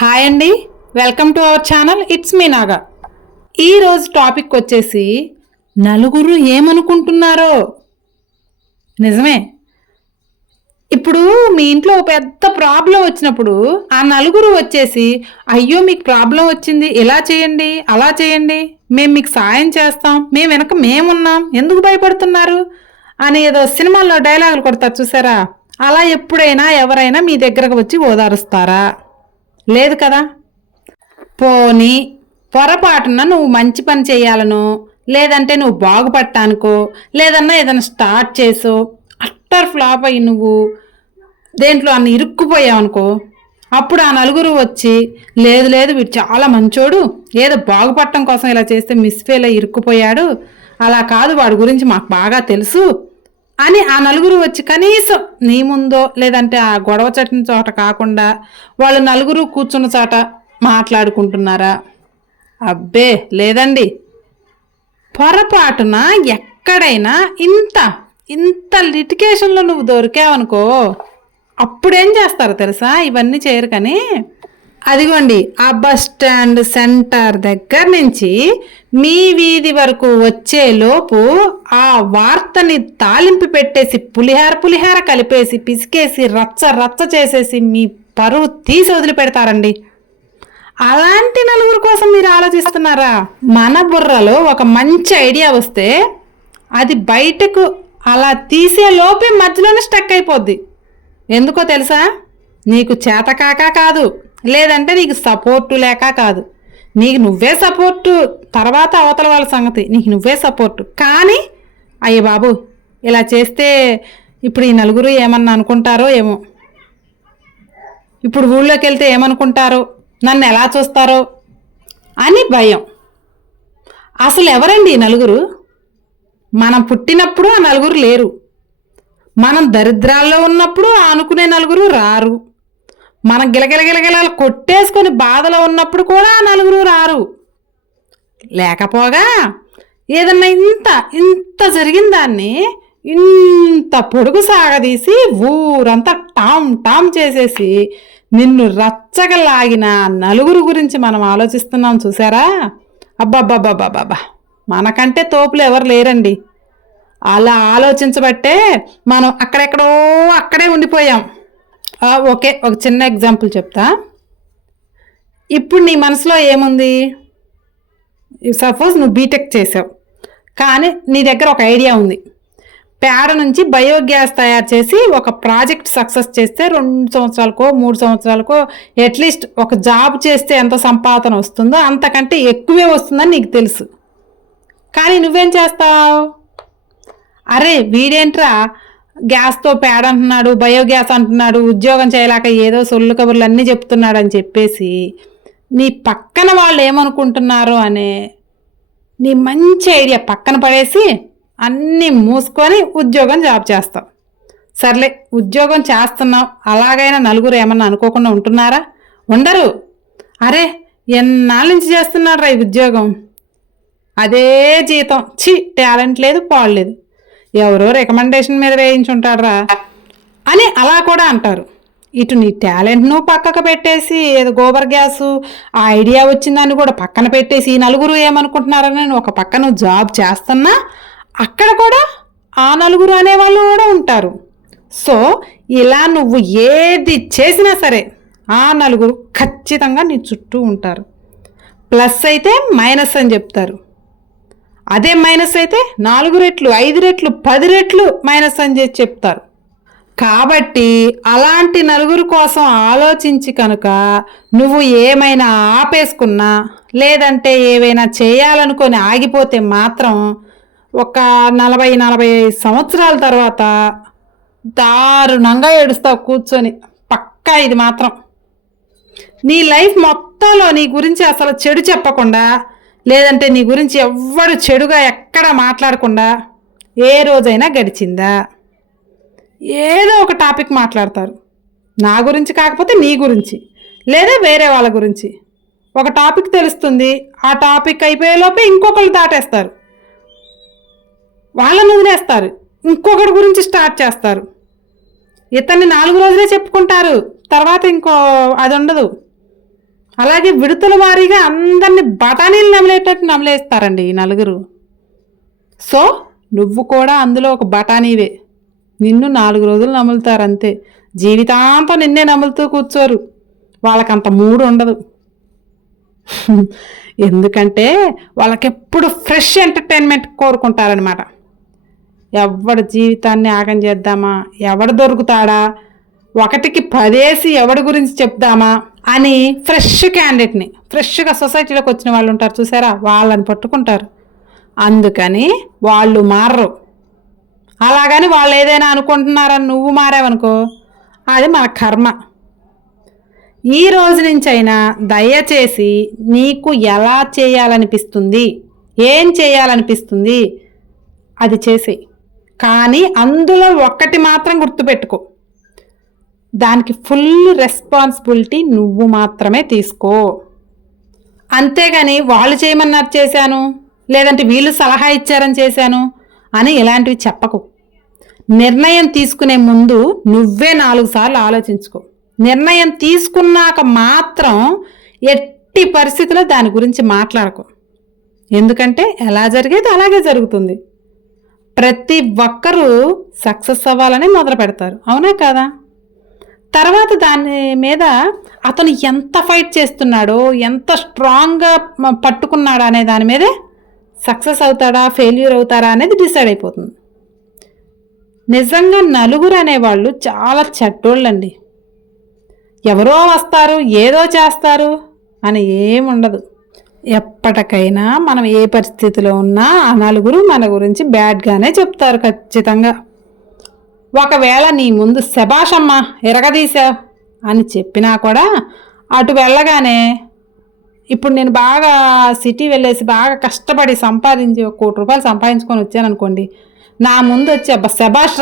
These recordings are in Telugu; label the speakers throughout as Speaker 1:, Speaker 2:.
Speaker 1: హాయ్ అండి. Welcome to our channel. It's me Naga. ఈరోజు టాపిక్ వచ్చేసి నలుగురు ఏమనుకుంటున్నారో. నిజమే. ఇప్పుడు మీ ఇంట్లో పెద్ద ప్రాబ్లం వచ్చినప్పుడు ఆ నలుగురు వచ్చేసి అయ్యో మీకు ప్రాబ్లం వచ్చింది. ఇలా చేయండి అలా చేయండి. మేము మీకు సాయం చేస్తాం. మేము వెనక మేమున్నాం. ఎందుకు భయపడుతున్నారు? అని ఏదో సినిమాల్లో డైలాగులు కొడతారు చూసారా? అలా ఎప్పుడైనా ఎవరైనా మీ దగ్గరకు వచ్చి ఓదారుస్తారా? లేదు కదా? పోనీ పొరపాటున నువ్వు మంచి పని చేయాలనో లేదంటే నువ్వు బాగుపడటానికో లేదన్నా ఏదైనా స్టార్ట్ చేసో అట్టర్ ఫ్లాప్ అయ్యి నువ్వు దేంట్లో అన్న ఇరుక్కుపోయావు అనుకో అప్పుడు ఆ నలుగురు వచ్చి లేదు లేదు వీడు చాలా మంచోడు ఏదో బాగుపడటం కోసం ఇలా చేస్తే మిస్ఫేల్ అయ్యి ఇరుక్కుపోయాడు. అలా కాదు వాడి గురించి మాకు బాగా తెలుసు. అని ఆ నలుగురు వచ్చి కనీసం నీ ముందో లేదంటే ఆ గొడవ చట్టిన చోట కాకుండా వాళ్ళు నలుగురు కూర్చున్న చోట మాట్లాడుకుంటున్నారా? అబ్బే లేదండి. పొరపాటున ఎక్కడైనా ఇంత ఇంత లిటికేషన్లో నువ్వు దొరికావనుకో అప్పుడేం చేస్తారు తెలుసా? ఇవన్నీ చేయరు కానీ అదిగోండి ఆ బస్ స్టాండ్ సెంటర్ దగ్గర నుంచి మీ వీధి వరకు వచ్చేలోపు ఆ వార్తని తాలింపు పెట్టేసి పులిహార పులిహార కలిపేసి పిసికేసి రచ్చ రచ్చ చేసేసి మీ పరువు తీసి వదిలిపెడతారండి. అలాంటి నలుగురు కోసం మీరు ఆలోచిస్తున్నారా? మన బుర్రలో ఒక మంచి ఐడియా వస్తే అది బయటకు అలా తీసే లోపే మధ్యలోనే స్టక్ అయిపోద్ది. ఎందుకో తెలుసా? నీకు చేతకాక కాదు. లేదంటే నీకు సపోర్టు లేక కాదు. నీకు నువ్వే సపోర్టు తర్వాత అవతల వాళ్ళ సంగతి. నీకు నువ్వే సపోర్టు. కానీ అయ్య బాబు ఇలా చేస్తే ఇప్పుడు ఈ నలుగురు ఏమన్నా అనుకుంటారో ఏమో. ఇప్పుడు ఊళ్ళోకి వెళ్తే ఏమనుకుంటారో నన్ను ఎలా చూస్తారో అని భయం. అసలు ఎవరండి ఈ నలుగురు? మనం పుట్టినప్పుడు ఆ నలుగురు లేరు. మనం దరిద్రాల్లో ఉన్నప్పుడు ఆ అనుకునే నలుగురు రారు. మనం గిలగిలగిలగిల కొట్టేసుకొని బాధలో ఉన్నప్పుడు కూడా నలుగురు రారు. లేకపోగా ఏదన్నా ఇంత ఇంత జరిగిన దాన్ని ఇంత పొడుగు సాగదీసి ఊరంతా టామ్ టామ్ చేసేసి నిన్ను రచ్చగా లాగిన నలుగురు గురించి మనం ఆలోచిస్తున్నాం చూసారా? అబ్బాబ్బాబ్బాబ్బాబ్బా మనకంటే తోపులు ఎవరు లేరండి. అలా ఆలోచించబట్టే మనం అక్కడెక్కడో అక్కడే ఉండిపోయాం. ఓకే ఒక చిన్న ఎగ్జాంపుల్ చెప్తా. ఇప్పుడు నీ మనసులో ఏముంది? సపోజ్ నువ్వు బీటెక్ చేసావు కానీ నీ దగ్గర ఒక ఐడియా ఉంది. పేడ నుంచి బయోగ్యాస్ తయారు చేసి ఒక ప్రాజెక్ట్ సక్సెస్ చేస్తే రెండు సంవత్సరాలకో మూడు సంవత్సరాలకో అట్లీస్ట్ ఒక జాబ్ చేస్తే ఎంత సంపాదన వస్తుందో అంతకంటే ఎక్కువే వస్తుందని నీకు తెలుసు. కానీ నువ్వేం చేస్తావు? అరే వీడేంట్రా? గ్యాస్తో పేడ అంటున్నాడు బయోగ్యాస్ అంటున్నాడు ఉద్యోగం చేయలేక ఏదో సొల్లు కబుర్లు అన్నీ చెప్తున్నాడు అని చెప్పేసి నీ పక్కన వాళ్ళు ఏమనుకుంటున్నారు అనే నీ మంచి ఐడియా పక్కన పడేసి అన్నీ మూసుకొని ఉద్యోగం జాబ్ చేస్తాం సర్లే ఉద్యోగం చేస్తున్నావు అలాగైనా నలుగురు ఏమన్నా అనుకోకుండా ఉంటున్నారా? ఉండరు. అరే ఎన్నాళ్ళ నుంచి చేస్తున్నారా ఈ ఉద్యోగం? అదే జీతం. ఛీ టాలెంట్ లేదు పాడలేదు ఎవరో రికమెండేషన్ మీద వేయించుంటాడ్రా అని అలా కూడా అంటారు. ఇటు నీ టాలెంట్ను పక్కకు పెట్టేసి ఏదో గోబర్ గ్యాసు ఆ ఐడియా వచ్చిందని కూడా పక్కన పెట్టేసి ఈ నలుగురు ఏమనుకుంటున్నారని నేను ఒక పక్కన జాబ్ చేస్తున్నా అక్కడ కూడా ఆ నలుగురు అనేవాళ్ళు కూడా ఉంటారు. సో ఇలా నువ్వు ఏది చేసినా సరే ఆ నలుగురు ఖచ్చితంగా నీ చుట్టూ ఉంటారు. ప్లస్ అయితే మైనస్ అని చెప్తారు. అదే మైనస్ అయితే నాలుగు రెట్లు ఐదు రెట్లు పది రెట్లు మైనస్ అని చేసి చెప్తారు. కాబట్టి అలాంటి నలుగురు కోసం ఆలోచించి కనుక నువ్వు ఏమైనా ఆపేసుకున్నా లేదంటే ఏవైనా చేయాలనుకొని ఆగిపోతే మాత్రం ఒక నలభై నలభై ఐదు సంవత్సరాల తర్వాత దారుణంగా ఏడుస్తావు కూర్చొని. పక్కా ఇది మాత్రం. నీ లైఫ్ మొత్తంలో నీ గురించి అసలు చెడు చెప్పకుండా లేదంటే నీ గురించి ఎవ్వడు చెడుగా ఎక్కడ మాట్లాడకుండా ఏ రోజైనా గడిచిందా? ఏదో ఒక టాపిక్ మాట్లాడతారు. నా గురించి కాకపోతే నీ గురించి లేదా వేరే వాళ్ళ గురించి. ఒక టాపిక్ తెలుస్తుంది ఆ టాపిక్ అయిపోయేలోపే ఇంకొకరు దాటేస్తారు. వాళ్ళని వదిలేస్తారు ఇంకొకటి గురించి స్టార్ట్ చేస్తారు. ఇతన్ని నాలుగు రోజులే చెప్పుకుంటారు తర్వాత ఇంకో అది ఉండదు. అలాగే విడతల వారీగా అందరిని బఠానీలు నమిలేటట్టు నమిలేస్తారండి ఈ నలుగురు. సో నువ్వు కూడా అందులో ఒక బఠానీవే. నిన్ను నాలుగు రోజులు నములుతారు అంతే జీవితాంతం నిన్నే నములుతూ కూర్చోరు. వాళ్ళకంత మూడు ఉండదు ఎందుకంటే వాళ్ళకెప్పుడు ఫ్రెష్ ఎంటర్టైన్మెంట్ కోరుకుంటారనమాట ఎవడి జీవితాన్ని ఆగం చేద్దామా? ఎవడు దొరుకుతాడా? ఒకటికి పదేసి ఎవడి గురించి చెప్దామా అని ఫ్రెష్ క్యాండిడేట్ని ఫ్రెష్గా సొసైటీలోకి వచ్చిన వాళ్ళు ఉంటారు చూసారా? వాళ్ళని పట్టుకుంటారు. అందుకని వాళ్ళు మారరు. అలాగని వాళ్ళు ఏదైనా అనుకుంటున్నారని నువ్వు మారావనుకో అది మన కర్మ. ఈ రోజు నుంచైనా దయచేసి నీకు ఎలా చేయాలనిపిస్తుంది ఏం చేయాలనిపిస్తుంది అది చేసేయి. కానీ అందులో ఒక్కటి మాత్రం గుర్తుపెట్టుకో. దానికి ఫుల్ రెస్పాన్సిబిలిటీ నువ్వు మాత్రమే తీసుకో. అంతేగాని వాళ్ళు చేయమన్నారు చేశాను లేదంటే వీళ్ళు సలహా ఇచ్చారని చేశాను అని ఇలాంటివి చెప్పకు. నిర్ణయం తీసుకునే ముందు నువ్వే నాలుగు సార్లు ఆలోచించుకో. నిర్ణయం తీసుకున్నాక మాత్రం ఎట్టి పరిస్థితిలో దాని గురించి మాట్లాడకు. ఎందుకంటే ఎలా జరిగేది అలాగే జరుగుతుంది. ప్రతి ఒక్కరూ సక్సెస్ అవ్వాలని మొదలు పెడతారు అవునా కదా? తర్వాత దాని మీద అతను ఎంత ఫైట్ చేస్తున్నాడో ఎంత స్ట్రాంగ్గా పట్టుకున్నాడా అనే దాని మీదే సక్సెస్ అవుతాడా ఫెయిల్యూర్ అవుతారా అనేది డిసైడ్ అయిపోతుంది. నిజంగా నలుగురు అనేవాళ్ళు చాలా చెడ్డోళ్ళండి. ఎవరో వస్తారు ఏదో చేస్తారు అని ఏముండదు. ఎప్పటికైనా మనం ఏ పరిస్థితిలో ఉన్నా ఆ నలుగురు మన గురించి బ్యాడ్గానే చెప్తారు ఖచ్చితంగా. ఒకవేళ నీ ముందు శబాషమ్మా ఎరగదీశావు అని చెప్పినా కూడా అటు వెళ్ళగానే ఇప్పుడు నేను బాగా సిటీ వెళ్ళేసి బాగా కష్టపడి సంపాదించి ఒక కోటి రూపాయలు సంపాదించుకొని వచ్చాను అనుకోండి నా ముందు వచ్చి అబ్బా శబాష్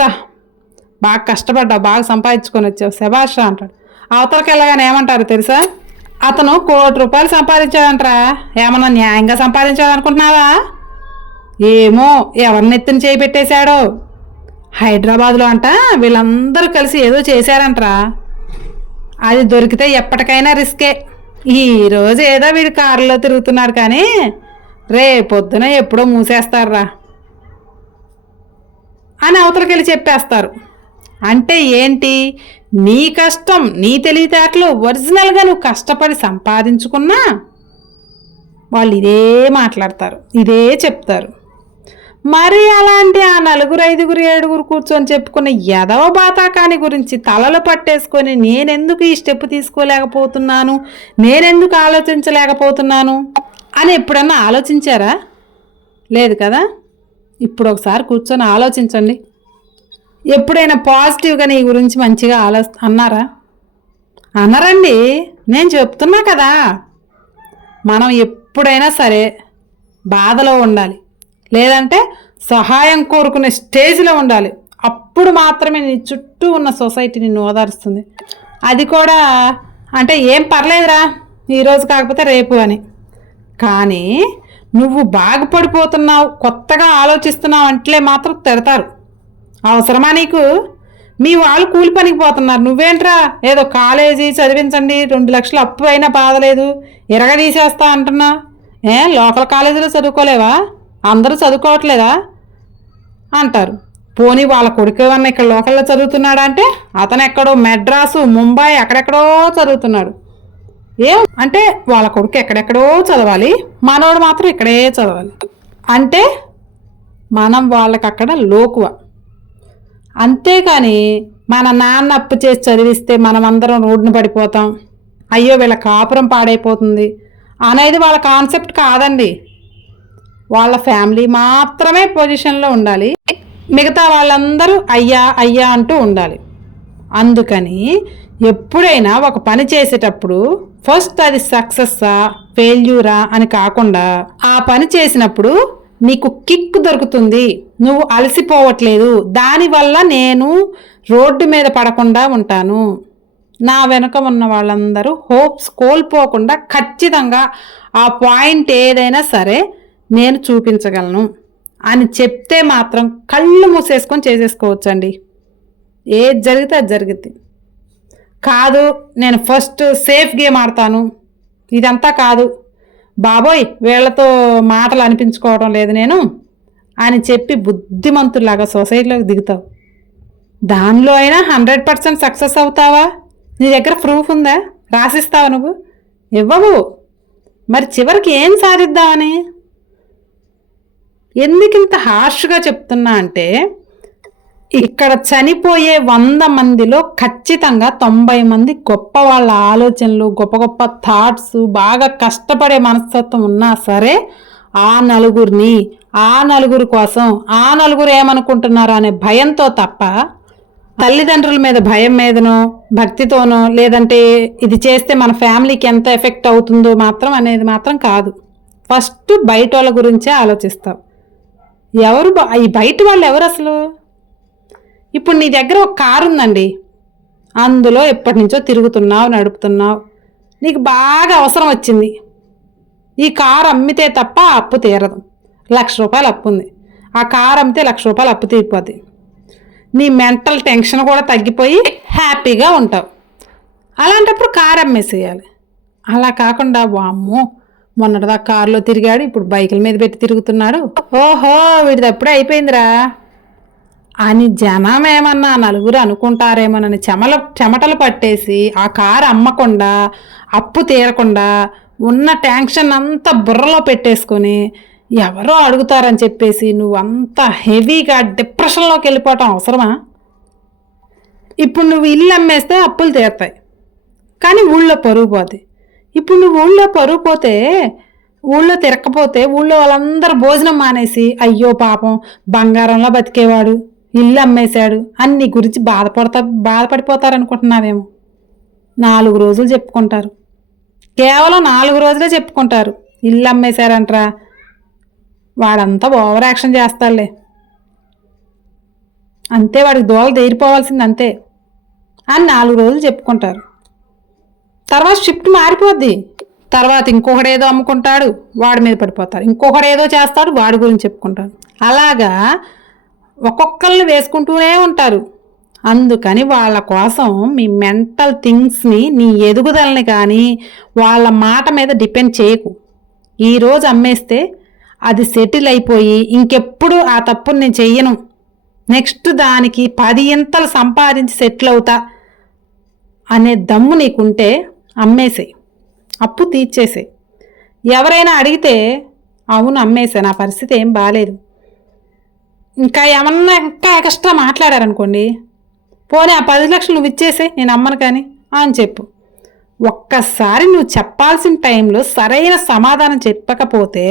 Speaker 1: బాగా కష్టపడ్డా బాగా సంపాదించుకొని వచ్చావు శభాష్రా అంటాడు. అవతలకి వెళ్ళగానే ఏమంటారు తెలుసా? అతను కోటి రూపాయలు సంపాదించాడంట్రా. ఏమన్నా న్యాయంగా సంపాదించాడు అనుకుంటున్నావా ఏమో ఎవరిని ఎత్తున చేయి పెట్టేశాడో. హైదరాబాద్లో అంట వీళ్ళందరూ కలిసి ఏదో చేశారంట్రా. అది దొరికితే ఎప్పటికైనా రిస్కే. ఈరోజు ఏదో వీడు కారులో తిరుగుతున్నారు కానీ రేపొద్దున ఎప్పుడో మూసేస్తారా అని అవతలకెళ్ళి చెప్పేస్తారు. అంటే ఏంటి? నీ కష్టం నీ తెలివితేటలు ఒరిజినల్గా నువ్వు కష్టపడి సంపాదించుకున్నా వాళ్ళు ఇదే మాట్లాడతారు ఇదే చెప్తారు. మరి అలాంటి ఆ నలుగురు ఐదుగురు ఏడుగురు కూర్చొని చెప్పుకున్న ఎదవ బాతాకాని గురించి తలలు పట్టేసుకొని నేనెందుకు ఈ స్టెప్ తీసుకోలేకపోతున్నాను? నేనెందుకు ఆలోచించలేకపోతున్నాను? అని ఎప్పుడన్నా ఆలోచించారా? లేదు కదా? ఇప్పుడు ఒకసారి కూర్చొని ఆలోచించండి. ఎప్పుడైనా పాజిటివ్గా నీ గురించి మంచిగా ఆలో అన్నారా? అనరండి నేను చెప్తున్నా కదా. మనం ఎప్పుడైనా సరే బాధలో ఉండాలి. లేదంటే సహాయం కోరుకునే స్టేజ్లో ఉండాలి. అప్పుడు మాత్రమే నీ చుట్టూ ఉన్న సొసైటీ నిన్ను ఓదారుస్తుంది. అది కూడా అంటే ఏం పర్లేదురా ఈరోజు కాకపోతే రేపు అని. కానీ నువ్వు బాగుపడిపోతున్నావు కొత్తగా ఆలోచిస్తున్నావు అంటే మాత్రం తిడతారు. అవసరమా నీకు? మీ వాళ్ళు కూలి పనికి పోతున్నారు. నువ్వేంట్రా? ఏదో కాలేజీ చదివించండి రెండు లక్షలు అప్పు అయినా బాధలేదు ఎరగ తీసేస్తా అంటున్నా. ఏ లోకల్ కాలేజీలో చదువుకోలేవా? అందరూ చదువుకోవట్లేదా? అంటారు. పోనీ వాళ్ళ కొడుకు ఏమన్నా ఇక్కడ లోకల్లో చదువుతున్నాడా అంటే అతను ఎక్కడో మెడ్రాసు ముంబై అక్కడెక్కడో చదువుతున్నాడు. ఏం? అంటే వాళ్ళ కొడుకు ఎక్కడెక్కడో చదవాలి మనోడు మాత్రం ఇక్కడే చదవాలి. అంటే మనం వాళ్ళకి అక్కడ లోకువ. అంతేకాని మన నాన్న అప్పు చేసి చదివిస్తే మనం అందరం రోడ్డున పడిపోతాం. అయ్యో వీళ్ళ కాపురం పాడైపోతుంది. అనేది వాళ్ళ కాన్సెప్ట్ కాదండి. వాళ్ళ ఫ్యామిలీ మాత్రమే పొజిషన్లో ఉండాలి. మిగతా వాళ్ళందరూ అయ్యా అయ్యా అంటూ ఉండాలి. అందుకని ఎప్పుడైనా ఒక పని చేసేటప్పుడు ఫస్ట్ అది సక్సెస్సా ఫెయిల్యూరా అని కాకుండా ఆ పని చేసినప్పుడు నీకు కిక్ దొరుకుతుంది. నువ్వు అలసిపోవట్లేదు. దానివల్ల నేను రోడ్డు మీద పడకుండా ఉంటాను. నా వెనుక ఉన్న వాళ్ళందరూ హోప్స్ కోల్పోకుండా ఖచ్చితంగా ఆ పాయింట్ ఏదైనా సరే నేను చూపించగలను అని చెప్తే మాత్రం కళ్ళు మూసేసుకొని చేసేసుకోవచ్చండి. ఏది జరిగితే అది జరుగుద్ది. కాదు నేను ఫస్ట్ సేఫ్ గేమ్ ఆడతాను. ఇదంతా కాదు. బాబోయ్ వీళ్ళతో మాటలు అనిపించుకోవడం లేదు నేను అని చెప్పి బుద్ధిమంతుల్లాగా సొసైటీలోకి దిగుతావు. దానిలో అయినా హండ్రెడ్ పర్సెంట్ సక్సెస్ అవుతావా? నీ దగ్గర ప్రూఫ్ ఉందా? రాసిస్తావా నువ్వు? ఇవ్వవు. మరి చివరికి ఏం సాధిద్దామని? ఎందుకు ఇంత హార్ష్గా చెప్తున్నా అంటే ఇక్కడ చనిపోయే వంద మందిలో ఖచ్చితంగా తొంభై మంది గొప్ప వాళ్ళ ఆలోచనలు గొప్ప గొప్ప థాట్స్ బాగా కష్టపడే మనస్తత్వం ఉన్నా సరే ఆ నలుగురిని ఆ నలుగురి కోసం ఆ నలుగురు ఏమనుకుంటున్నారు అనే భయంతో తప్ప తల్లిదండ్రుల మీద భయం మీదనో భక్తితోనో లేదంటే ఇది చేస్తే మన ఫ్యామిలీకి ఎంత ఎఫెక్ట్ అవుతుందో మాత్రం అనేది మాత్రం కాదు. ఫస్ట్ బయట వాళ్ళ గురించే ఆలోచిస్తాం. ఎవరు బ- ఈ బయట వాళ్ళు ఎవరు అసలు? ఇప్పుడు నీ దగ్గర ఒక కారు ఉందండి. అందులో ఎప్పటి నుంచో తిరుగుతున్నావు నడుపుతున్నావు. నీకు బాగా అవసరం వచ్చింది. ఈ కారు అమ్మితే తప్ప అప్పు తీరదు. లక్ష రూపాయలు అప్పు ఉంది. ఆ కారు అమ్మితే లక్ష రూపాయలు అప్పు తీరిపోద్ది. నీ మెంటల్ టెన్షన్ కూడా తగ్గిపోయి హ్యాపీగా ఉంటావు. అలాంటప్పుడు కారు అమ్మేసేయాలి. అలా కాకుండా వామ్మో మొన్నటిదా కారులో తిరిగాడు ఇప్పుడు బైకుల మీద పెట్టి తిరుగుతున్నాడు. ఓహో వీడిది అప్పుడే అయిపోయిందిరా. అని జనం ఏమన్నా నలుగురు అనుకుంటారేమోనని చెమల చెమటలు పట్టేసి ఆ కారు అమ్మకుండా అప్పు తీరకుండా ఉన్న ట్యాంక్షన్ అంతా బుర్రలో పెట్టేసుకొని ఎవరో అడుగుతారని చెప్పేసి నువ్వు అంత హెవీగా డిప్రెషన్లోకి వెళ్ళిపోవటం అవసరమా? ఇప్పుడు నువ్వు ఇల్లు అమ్మేస్తే అప్పులు తీరుతాయి. కానీ ఊళ్ళో పరుగు ఇప్పుడు నువ్వు ఊళ్ళో పరువు పోతే ఊళ్ళో తిరగకపోతే ఊళ్ళో వాళ్ళందరూ భోజనం మానేసి అయ్యో పాపం బంగారంలో బతికేవాడు ఇల్లు అమ్మేశాడు అన్ని నీ గురించి బాధపడతా బాధపడిపోతారనుకుంటున్నావేమో. నాలుగు రోజులు చెప్పుకుంటారు. కేవలం నాలుగు రోజులే చెప్పుకుంటారు. ఇల్లు అమ్మేశారంట్రా. వాడంతా ఓవర్ యాక్షన్ చేస్తాడులే. అంతే వాడికి దోల తీరిపోవాల్సింది అంతే. అని నాలుగు రోజులు చెప్పుకుంటారు. తర్వాత షిఫ్ట్ మారిపోద్ది. తర్వాత ఇంకొకడేదో అమ్ముకుంటాడు వాడి మీద పడిపోతారు ఇంకొకడు ఏదో చేస్తాడు వాడి గురించి చెప్పుకుంటారు అలాగా ఒక్కొక్కరిని వేసుకుంటూనే ఉంటారు. అందుకని వాళ్ళ కోసం మీ మెంటల్ థింగ్స్ని నీ ఎదుగుదలని కానీ వాళ్ళ మాట మీద డిపెండ్ చేయకు. ఈరోజు అమ్మేస్తే అది సెటిల్ అయిపోయి ఇంకెప్పుడు ఆ తప్పుని నేను చెయ్యను. నెక్స్ట్ దానికి పది ఇంతలు సంపాదించి సెటిల్ అవుతా అనే దమ్ము నీకుంటే అమ్మేసే అప్పు తీర్చేసే ఎవరైనా అడిగితే అవును అమ్మేసా నా పరిస్థితి ఏం బాగాలేదు ఇంకా ఏమన్నా ఇంకా ఎక్స్ట్రా మాట్లాడారనుకోండి పోనీ ఆ పది లక్షలు నువ్వు ఇచ్చేసే నేను అమ్మను కానీ అని చెప్పు. ఒక్కసారి నువ్వు చెప్పాల్సిన టైంలో సరైన సమాధానం చెప్పకపోతే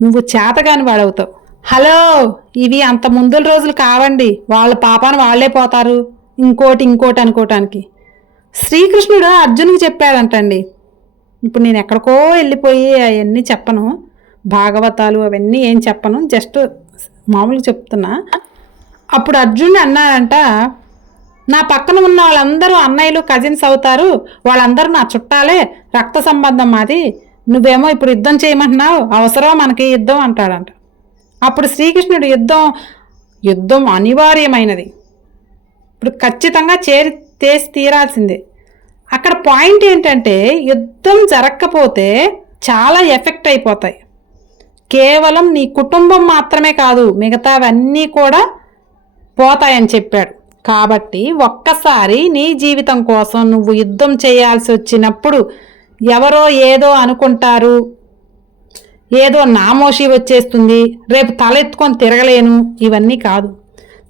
Speaker 1: నువ్వు చేతగాని వాడవుతావు. హలో ఇవి అంత ముందుల రోజులు కావండి. వాళ్ళ పాపాన వాళ్ళే పోతారు. ఇంకోటి ఇంకోటి అనుకోవటానికి శ్రీకృష్ణుడు అర్జునుకి చెప్పాడంటండి. ఇప్పుడు నేను ఎక్కడికో వెళ్ళిపోయి అవన్నీ చెప్పను. భాగవతాలు అవన్నీ ఏం చెప్పను. జస్ట్ మామూలుగా చెప్తున్నా. అప్పుడు అర్జునుడు అన్నాడంట నా పక్కన ఉన్న వాళ్ళందరూ అన్నయ్యలు కజిన్స్ అవుతారు. వాళ్ళందరూ నా చుట్టాలే. రక్త సంబంధం మాది. నువ్వేమో ఇప్పుడు యుద్ధం చేయమంటున్నావు. అవసరం మనకి యుద్ధం అంటాడంట. అప్పుడు శ్రీకృష్ణుడు యుద్ధం యుద్ధం అనివార్యమైనది. ఇప్పుడు ఖచ్చితంగా చేరి తేసి తీరాల్సిందే. అక్కడ పాయింట్ ఏంటంటే యుద్ధం జరగకపోతే చాలా ఎఫెక్ట్ అయిపోతాయి. కేవలం నీ కుటుంబం మాత్రమే కాదు మిగతావన్నీ కూడా పోతాయని చెప్పాడు. కాబట్టి ఒక్కసారి నీ జీవితం కోసం నువ్వు యుద్ధం చేయాల్సి వచ్చినప్పుడు ఎవరో ఏదో అనుకుంటారు. ఏదో నామోషి వచ్చేస్తుంది. రేపు తలెత్తుకొని తిరగలేను. ఇవన్నీ కాదు.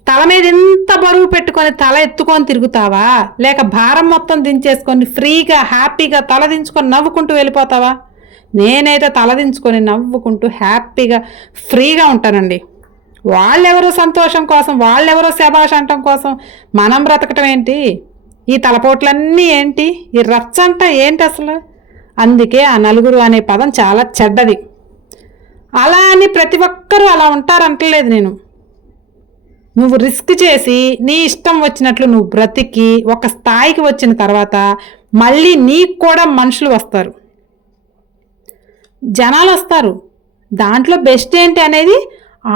Speaker 1: తల మీద ఇంత బరువు పెట్టుకొని తల ఎత్తుకొని తిరుగుతావా? లేక భారం మొత్తం దించేసుకొని ఫ్రీగా హ్యాపీగా తల దించుకొని నవ్వుకుంటూ వెళ్ళిపోతావా? నేనైతే తల దించుకొని నవ్వుకుంటూ హ్యాపీగా ఫ్రీగా ఉంటానండి. వాళ్ళెవరో సంతోషం కోసం వాళ్ళెవరో శభాష్ అంటం కోసం మనం బ్రతకటం ఏంటి? ఈ తలపోట్లన్నీ ఏంటి? ఈ రచ్చంట ఏంటి అసలు? అందుకే ఆ నలుగురు అనే పదం చాలా చెడ్డది. అలా అని ప్రతి ఒక్కరూ అలా ఉంటారంటలేదు నేను. నువ్వు రిస్క్ చేసి నీ ఇష్టం వచ్చినట్లు నువ్వు బ్రతికి ఒక స్థాయికి వచ్చిన తర్వాత మళ్ళీ నీకు కూడా మనుషులు వస్తారు. జనాలు వస్తారు. దాంట్లో బెస్ట్ ఏంటి అనేది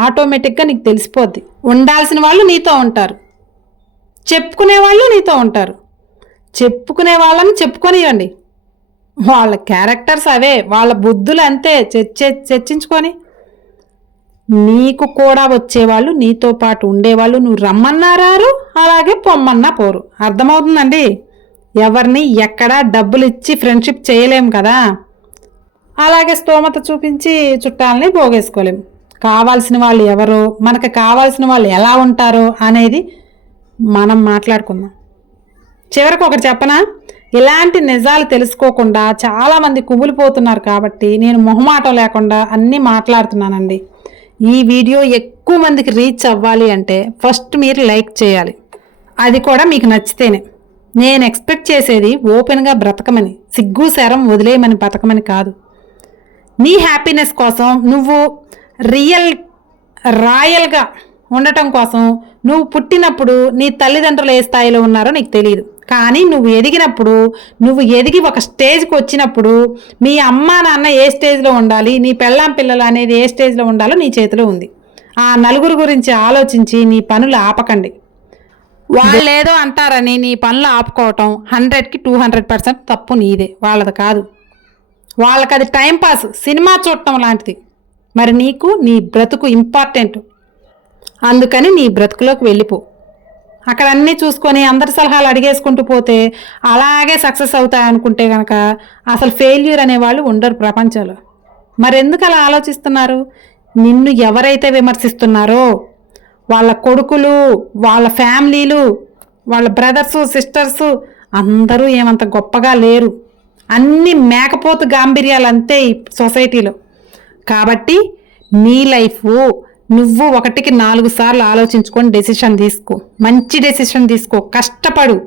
Speaker 1: ఆటోమేటిక్గా నీకు తెలిసిపోద్ది. ఉండాల్సిన వాళ్ళు నీతో ఉంటారు. చెప్పుకునే వాళ్ళు నీతో ఉంటారు. చెప్పుకునే వాళ్ళని చెప్పుకొనివ్వండి వాళ్ళ క్యారెక్టర్స్ అవే వాళ్ళ బుద్ధులు అంతే చర్చ చర్చించుకొని. నీకు కూడా వచ్చేవాళ్ళు నీతో పాటు ఉండేవాళ్ళు నువ్వు రమ్మన్నారారు అలాగే పొమ్మన్నా పోరు. అర్థమవుతుందండి? ఎవరిని ఎక్కడా డబ్బులు ఇచ్చి ఫ్రెండ్షిప్ చేయలేం కదా. అలాగే స్తోమత చూపించి చుట్టాలని పోగేసుకోలేం కావాల్సిన వాళ్ళు ఎవరు మనకు కావాల్సిన వాళ్ళు ఎలా ఉంటారో అనేది మనం మాట్లాడుకుందాం. చివరికి ఒకటి చెప్పనా? ఇలాంటి నిజాలు తెలుసుకోకుండా చాలామంది కుబులిపోతున్నారు కాబట్టి నేను మొహమాటం లేకుండా అన్నీ మాట్లాడుతున్నానండి. ఈ వీడియో ఎక్కువ మందికి రీచ్ అవ్వాలి అంటే ఫస్ట్ మీరు లైక్ చేయాలి. అది కూడా మీకు నచ్చితేనే. నేను ఎక్స్పెక్ట్ చేసేది ఓపెన్గా బ్రతకమని సిగ్గు శరం వదిలేయమని బతకమని కాదు. నీ హ్యాపీనెస్ కోసం నువ్వు రియల్ రాయల్గా ఉండటం కోసం నువ్వు పుట్టినప్పుడు నీ తల్లిదండ్రులు ఏ స్థాయిలో ఉన్నారో నీకు తెలియదు కానీ నువ్వు ఎదిగినప్పుడు నువ్వు ఎదిగి ఒక స్టేజ్కి వచ్చినప్పుడు మీ అమ్మ నాన్న ఏ స్టేజ్లో ఉండాలి నీ పెళ్ళాం పిల్లలు అనేది ఏ స్టేజ్లో ఉండాలో నీ చేతిలో ఉంది. ఆ నలుగురు గురించి ఆలోచించి నీ పనులు ఆపకండి. వాళ్ళు ఏదో అంటారని నీ పనులు ఆపుకోవటం హండ్రెడ్కి టూ హండ్రెడ్ పర్సెంట్ తప్పు నీదే వాళ్ళది కాదు. వాళ్ళకి అది టైంపాస్ సినిమా చూడటం లాంటిది. మరి నీకు నీ బ్రతుకు ఇంపార్టెంట్. అందుకని నీ బ్రతుకులోకి వెళ్ళిపో. అక్కడ అన్నీ చూసుకొని అందరి సలహాలు అడిగేసుకుంటూ పోతే అలాగే సక్సెస్ అవుతాయనుకుంటే కనుక అసలు ఫెయిల్యూర్ అనేవాళ్ళు ఉండరు ప్రపంచంలో. మరెందుకు అలా ఆలోచిస్తున్నారు? నిన్ను ఎవరైతే విమర్శిస్తున్నారో వాళ్ళ కొడుకులు వాళ్ళ ఫ్యామిలీలు వాళ్ళ బ్రదర్సు సిస్టర్స్ అందరూ ఏమంత గొప్పగా లేరు. అన్ని మేకపోతు గాంభీర్యాలు అంతే ఈ సొసైటీలో. కాబట్టి నీ లైఫ్ నువ్వు ఒకటికి నాలుగు సార్లు ఆలోచించుకొని డెసిషన్ తీసుకో. మంచి డెసిషన్ తీసుకో. కష్టపడు.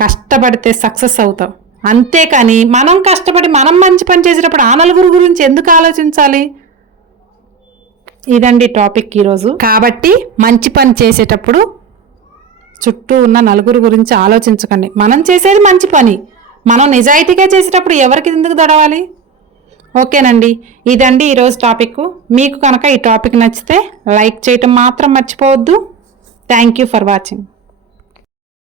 Speaker 1: కష్టపడితే సక్సెస్ అవుతావు. అంతేకాని మనం కష్టపడి మనం మంచి పని చేసేటప్పుడు ఆ నలుగురు గురించి ఎందుకు ఆలోచించాలి? ఇదండి టాపిక్ ఈరోజు. కాబట్టి మంచి పని చేసేటప్పుడు చుట్టూ ఉన్న నలుగురు గురించి ఆలోచించకండి. మనం చేసేది మంచి పని. మనం నిజాయితీగా చేసేటప్పుడు ఎవరికి ఎందుకు దొడవాలి? ఓకేనండి. ఇదండి ఈరోజు టాపిక్. మీకు కనుక ఈ టాపిక్ నచ్చితే లైక్ చేయటం మాత్రం మర్చిపోవద్దు. Thank you for watching.